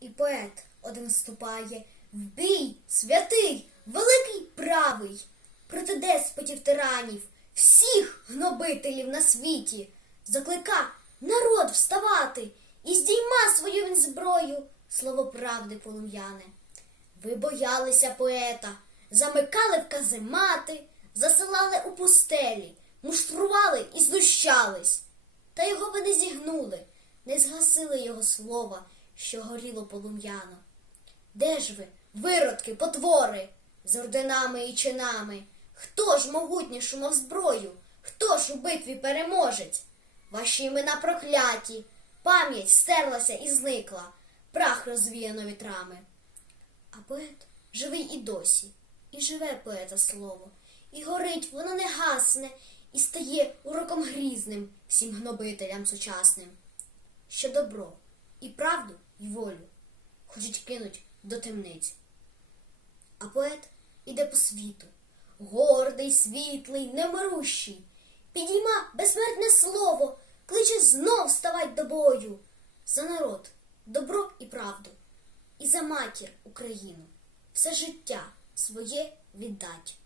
І поет один вступає в бій святий, великий правий, проти деспотів тиранів, всіх гнобителів на світі, заклика народ вставати і здійма свою він зброю, слово правди полум'яне. Ви боялися поета, замикали в каземати, засилали у пустелі, муштрували і знущались. Та його ви не зігнули, не згасили його слова, що горіло полум'яно. Де ж ви, виродки, потвори, з орденами і чинами? Хто ж могутнішу мав зброю? Хто ж у битві переможець? Ваші імена прокляті, пам'ять стерлася і зникла, прах розвіяно вітрами. А поет живий і досі, і живе поета слово, і горить воно не гасне, і стає уроком грізним всім гнобителям сучасним, що добро, і правду, і волю хочуть кинуть до темниць. А поет іде по світу, гордий, світлий, немирущий, підійма безсмертне слово, кличе знов ставать до бою за народ, добро і правду, і за матір Україну все життя своє віддать.